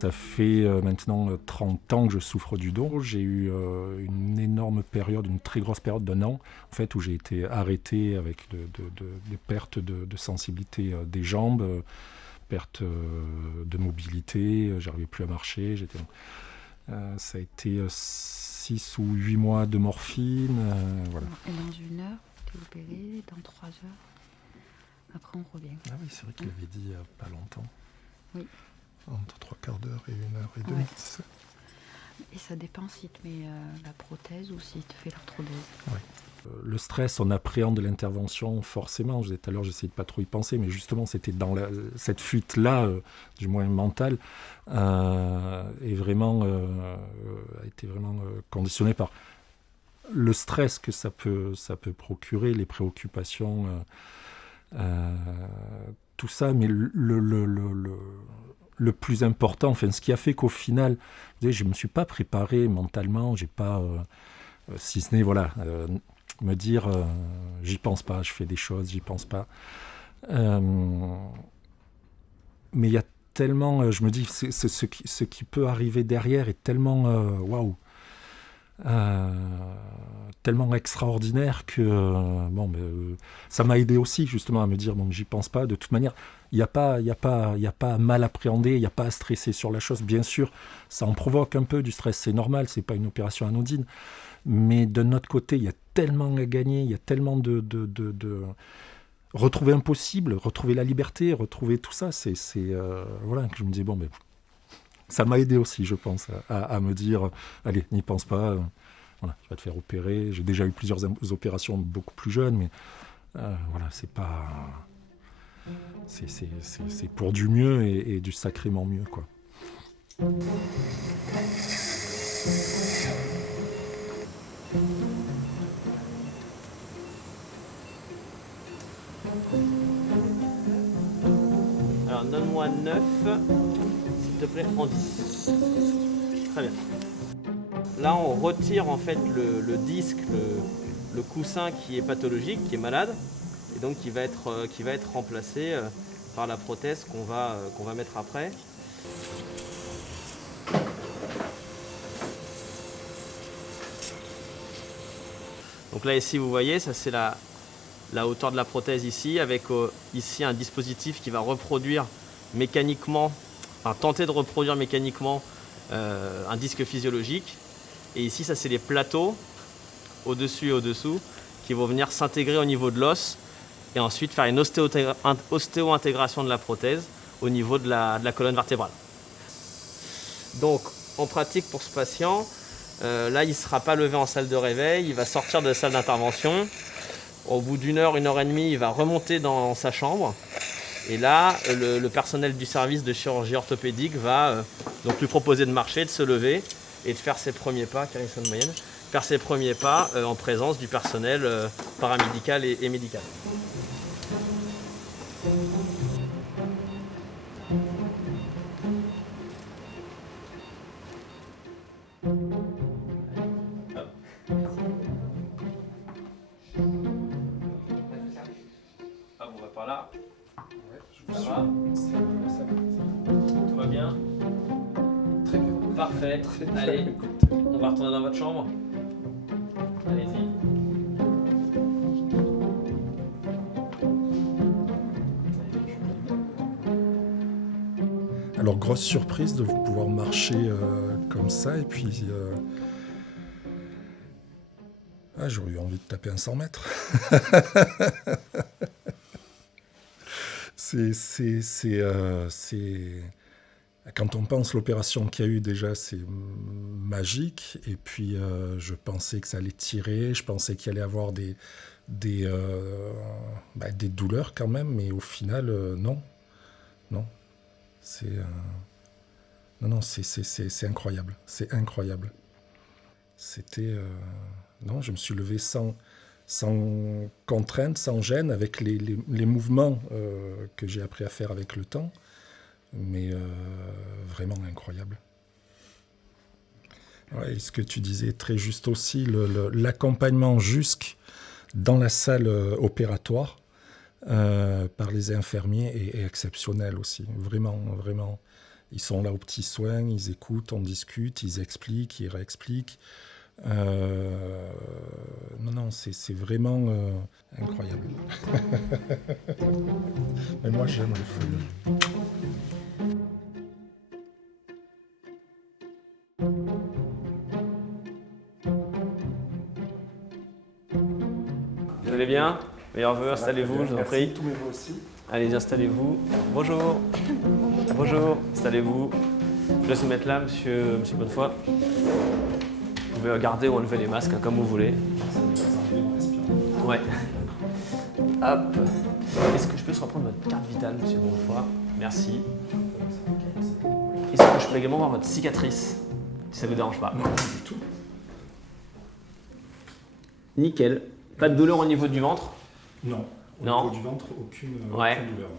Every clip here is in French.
Ça fait maintenant 30 ans que je souffre du dos. J'ai eu une énorme période, une très grosse période d'1 an, en fait, où j'ai été arrêté avec des pertes de sensibilité des jambes, perte de mobilité, j'arrivais plus à marcher. Ça a été 6 ou 8 mois de morphine. Voilà. Et dans 1 heure, tu es opéré, dans 3 heures, après on revient. Ah oui, c'est vrai qu'il avait dit il n'y a pas longtemps. Oui. Entre 3/4 d'heure et 1h30. Ouais. Et ça dépend si tu mets la prothèse ou si tu fais l'arthrodèse. Ouais. Le stress, on appréhende l'intervention forcément. Tout à l'heure, j'essayais de pas trop y penser, mais justement, c'était dans cette fuite-là, du moins mentale, et vraiment a été vraiment conditionnée par le stress que ça peut procurer, les préoccupations, tout ça. Mais le plus important, enfin, ce qui a fait qu'au final, je ne me suis pas préparé mentalement, j'ai pas, si ce n'est me dire j'y pense pas, je fais des choses, j'y pense pas. Mais il y a tellement, je me dis, ce qui peut arriver derrière est tellement waouh, tellement extraordinaire que ça m'a aidé aussi justement à me dire bon, j'y pense pas. De toute manière, il n'y a pas à mal appréhender, il n'y a pas à stresser sur la chose. Bien sûr, ça en provoque un peu du stress, c'est normal, c'est pas une opération anodine. Mais de notre côté, il y a tellement à gagner, il y a tellement de retrouver un possible, retrouver la liberté, retrouver tout ça. Voilà, que je me dis bon, mais ça m'a aidé aussi, je pense, à me dire allez, n'y pense pas. Voilà, tu vas te faire opérer. J'ai déjà eu plusieurs opérations beaucoup plus jeunes, mais voilà, c'est pas. C'est pour du mieux et du sacrément mieux, quoi. Alors donne-moi 9, s'il te plaît, en 10. Très bien. Là on retire en fait le disque, le coussin qui est pathologique, qui est malade, et donc qui va être remplacé par la prothèse qu'on va mettre après. Donc là ici vous voyez, ça c'est la hauteur de la prothèse ici, avec ici un dispositif qui va reproduire mécaniquement, enfin tenter de reproduire mécaniquement un disque physiologique. Et ici ça c'est les plateaux au-dessus et au-dessous qui vont venir s'intégrer au niveau de l'os et ensuite faire une ostéo-intégration de la prothèse au niveau de la colonne vertébrale. Donc en pratique pour ce patient, là il ne sera pas levé en salle de réveil, il va sortir de la salle d'intervention. Au bout d'1 heure, 1h30, il va remonter dans sa chambre. Et là, le personnel du service de chirurgie orthopédique va donc lui proposer de marcher, de se lever et de faire ses premiers pas, faire ses premiers pas en présence du personnel paramédical et médical. On va par là. Ça va ? Tout va bien ? Très bien. Parfait. Allez, on va retourner dans votre chambre. Allez-y. Alors, grosse surprise de pouvoir marcher comme ça, et puis Ah, j'aurais eu envie de taper un 100 mètres. C'est quand on pense l'opération qu'il y a eu déjà, c'est magique. Et puis je pensais que ça allait tirer, je pensais qu'il allait avoir des douleurs quand même, mais au final non, non. C'est incroyable, c'est incroyable. C'était non, je me suis levé sans contrainte, sans gêne, avec les mouvements que j'ai appris à faire avec le temps, mais vraiment incroyable. Ouais, et ce que tu disais très juste aussi, l'accompagnement jusque dans la salle opératoire par les infirmiers est exceptionnel aussi, vraiment, vraiment. Ils sont là aux petits soins, ils écoutent, on discute, ils expliquent, ils réexpliquent. Non, c'est vraiment incroyable. Mais moi, j'aime le feu. Vous allez bien? Meilleurs vœux, installez-vous, je vous en prie. Tous mes vœux aussi. Allez, installez-vous. Bonjour. Bonjour, installez-vous. Je vous laisse vous mettre là, monsieur Bonnefoy. Vous pouvez garder ou enlever les masques, hein, comme vous voulez. Ouais. Hop. Est-ce que je peux se reprendre votre carte vitale, monsieur Bonnefoy? Merci. Est-ce que je peux également voir votre cicatrice, si ça ne vous dérange pas? Non, pas du tout. Nickel. Pas de douleur au niveau du ventre? Non. Au Non. niveau du ventre, aucune Ouais. douleur.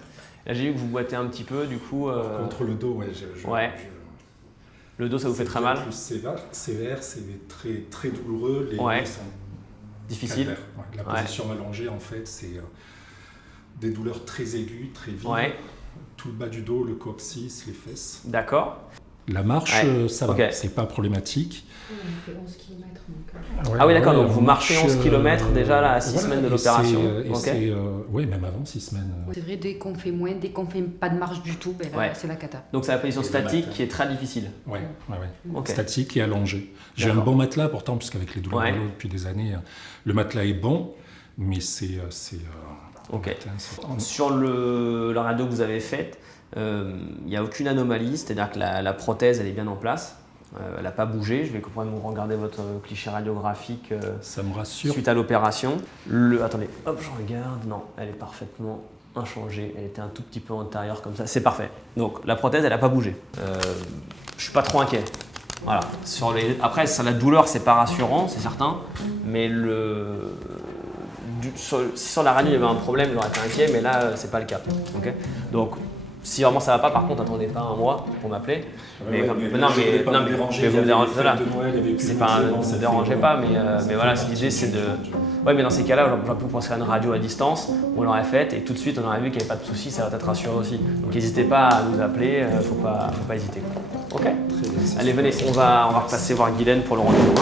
Là, j'ai vu que vous boitez un petit peu, du coup. Contre le dos, ouais. Ouais. Le dos, ça vous fait très mal? C'est plus sévère, c'est très, très douloureux. Les Ouais. mains sont Difficile? calvaires. Ouais. La position allongée, en fait, c'est des douleurs très aiguës, très vives. Ouais. Tout le bas du dos, le coccyx, les fesses. D'accord. La marche, Ouais. ça va, Ok. c'est pas problématique. On fait 11 km. Ah oui, d'accord, donc vous on marchez 11 km déjà là, à 6 semaines de et l'opération. c'est, Ok. oui, même avant 6 semaines. C'est vrai, dès qu'on fait moins, dès qu'on fait pas de marche du tout, ben là, Ouais. c'est la cata. Donc c'est la position Et le statique matin. qui est très difficile. Ouais. Ok. Statique et allongé. J'ai un D'accord. bon matelas pourtant, puisqu'avec les douleurs Ouais. de dos depuis des années, le matelas est bon, mais c'est Ok. matin, c'est- Sur la radio que vous avez faite, il n'y a aucune anomalie, c'est-à-dire que la prothèse elle est bien en place. Elle n'a pas bougé. Je vais quand même regarder votre cliché radiographique Ça me rassure. suite à l'opération. Attendez, hop, je regarde. Non, elle est parfaitement inchangée. Elle était un tout petit peu antérieure comme ça. C'est parfait. Donc la prothèse, elle n'a pas bougé. Je suis pas trop inquiet. Voilà. Après, la douleur, c'est pas rassurant, c'est certain. Mais si sur la radio il y avait un problème, j'aurais été inquiet. Mais là, c'est pas le cas. Ok. Donc si vraiment ça va pas, par contre, attendez pas un mois pour m'appeler. Mais vous me dérangez pas, mais voilà, l'idée c'est de. Ouais, mais dans ces cas-là, j'aurais pu penser à une radio à distance, on l'aurait faite et tout de suite on aurait vu qu'il n'y avait pas de souci, ça va être rassuré aussi. Donc n'hésitez pas à nous appeler, faut pas hésiter. Ok. Très bien, c'est Allez, venez, on va repasser voir Guylaine pour le rendez-vous.